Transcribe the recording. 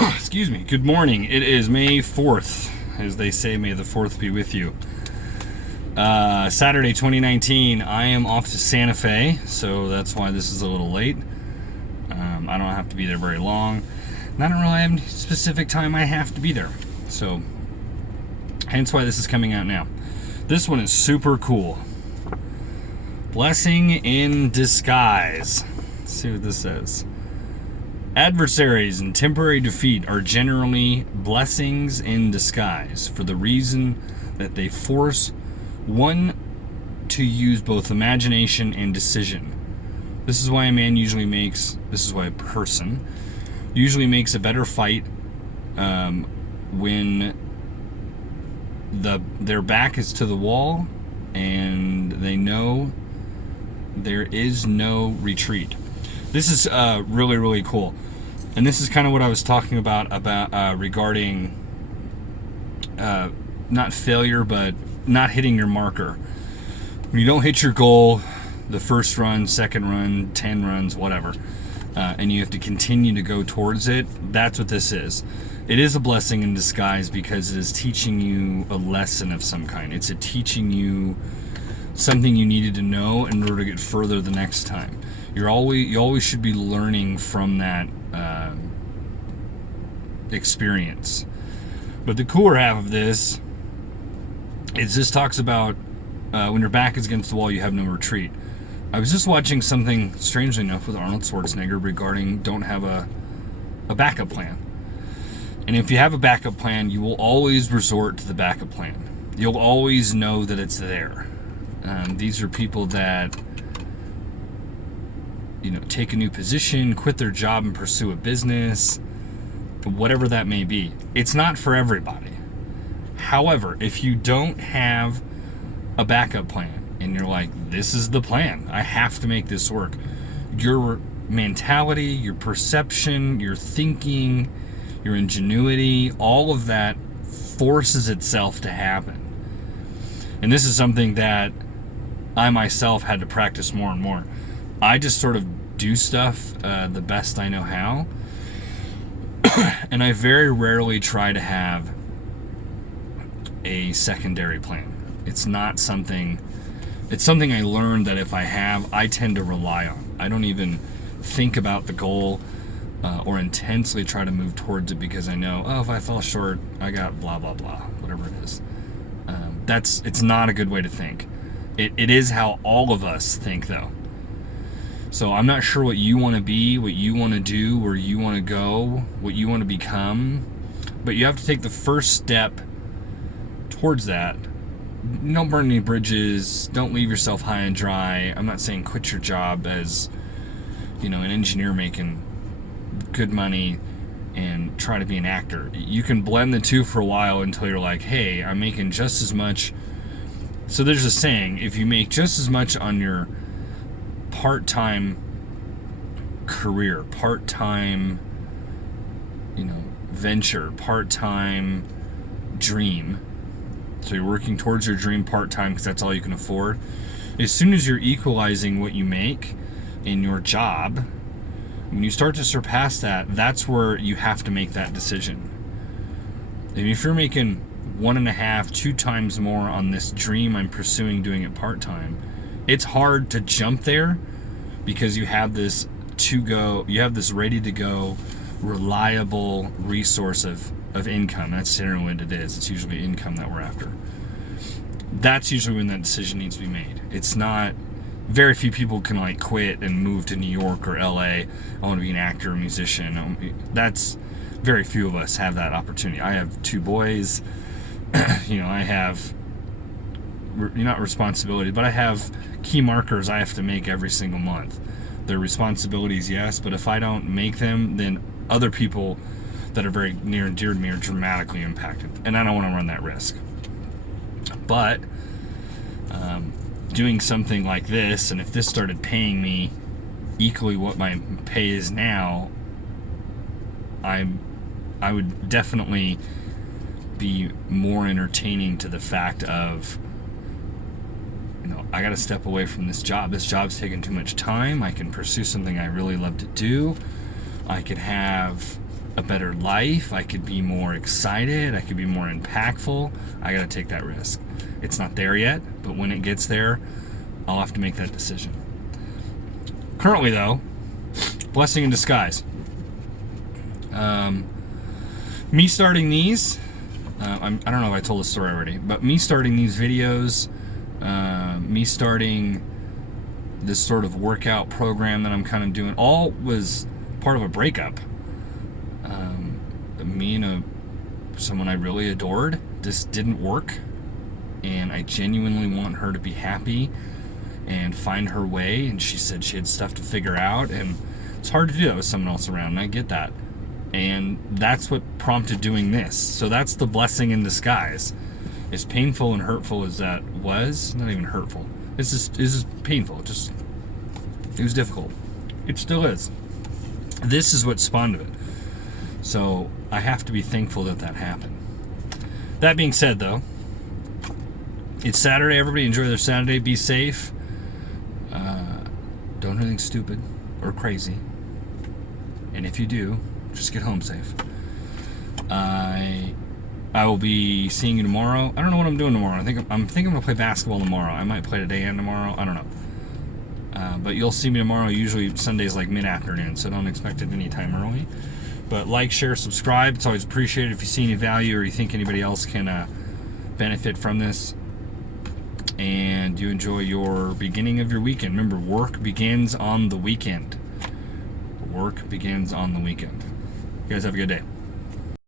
Excuse me. Good morning. It is May 4th. As they say, may the 4th be with you. Saturday 2019. I am off to Santa Fe, so that's why this is a little late. I don't have to be there very long. And I don't really have any specific time I have to be there. So, hence why this is coming out now. This one is super cool. Blessing in disguise. Let's see what this says. Adversaries and temporary defeat are generally blessings in disguise for the reason that they force one to use both imagination and decision. This is why a person usually makes a better fight when their back is to the wall and they know there is no retreat. This is really, really cool. And this is kind of what I was talking about regarding not failure, but not hitting your marker. When you don't hit your goal, the first run, second run, 10 runs, whatever, and you have to continue to go towards it, that's what this is. It is a blessing in disguise because it is teaching you a lesson of some kind. It's teaching you something you needed to know in order to get further the next time. You always should be learning from that experience. But the cooler half of this is this talks about when your back is against the wall, you have no retreat. I was just watching something, strangely enough, with Arnold Schwarzenegger regarding don't have a backup plan. And if you have a backup plan, you will always resort to the backup plan. You'll always know that it's there. These are people that, take a new position, quit their job and pursue a business, whatever that may be. It's not for everybody. However, if you don't have a backup plan and you're like, this is the plan, I have to make this work, your mentality, your perception, your thinking, your ingenuity, all of that forces itself to happen. And this is something that I myself had to practice more and more. I just sort of do stuff the best I know how. And I very rarely try to have a secondary plan. It's something I learned that if I have, I tend to rely on. I don't even think about the goal or intensely try to move towards it because I know, if I fall short, I got blah, blah, blah, whatever it is. It's not a good way to think. It is how all of us think, though. So I'm not sure what you want to be, what you want to do, where you want to go, what you want to become, but you have to take the first step towards that. Don't burn any bridges. Don't leave yourself high and dry. I'm not saying quit your job as, an engineer making good money and try to be an actor. You can blend the two for a while until you're like, hey, I'm making just as much. So there's a saying, if you make just as much on your part-time career, part-time, venture, part-time dream, so you're working towards your dream part-time because that's all you can afford, as soon as you're equalizing what you make in your job, when you start to surpass that, that's where you have to make that decision. And if you're making 1.5, 2 times more on this dream I'm pursuing doing it part-time, it's hard to jump there because you have this ready to go, reliable resource of income. That's generally what it is. It's usually income that we're after. That's usually when that decision needs to be made. It's not, very few people can quit and move to New York or LA. I want to be an actor or musician. That's, very few of us have that opportunity. I have 2 boys. I have, not responsibility, but I have key markers I have to make every single month. They're responsibilities, yes, but if I don't make them, then other people that are very near and dear to me are dramatically impacted, and I don't want to run that risk. But doing something like this, and if this started paying me equally what my pay is now, I would definitely be more entertaining to the fact of, I got to step away from this job. This job's taking too much time. I can pursue something I really love to do. I could have a better life. I could be more excited. I could be more impactful. I got to take that risk. It's not there yet, but when it gets there, I'll have to make that decision. Currently, though, blessing in disguise. Me starting these, I don't know if I told this story already, but me starting these videos, me starting this sort of workout program that I'm kind of doing, all was part of a breakup. Me and someone I really adored just didn't work, and I genuinely want her to be happy and find her way, and she said she had stuff to figure out, and it's hard to do that with someone else around, and I get that. And that's what prompted doing this. So that's the blessing in disguise. As painful and hurtful as that was, not even hurtful, it's just painful. It was difficult. It still is. This is what spawned it. So I have to be thankful that that happened. That being said, though, it's Saturday. Everybody enjoy their Saturday. Be safe. Don't do anything stupid or crazy. And if you do, just get home safe. I will be seeing you tomorrow. I don't know what I'm doing tomorrow. I'm gonna play basketball tomorrow. I might play today and tomorrow. I don't know. But you'll see me tomorrow. Usually Sundays like mid-afternoon, so don't expect it any time early. But like, share, subscribe. It's always appreciated. If you see any value or you think anybody else can benefit from this, and you enjoy your beginning of your weekend. Remember, work begins on the weekend. Work begins on the weekend. You guys have a good day.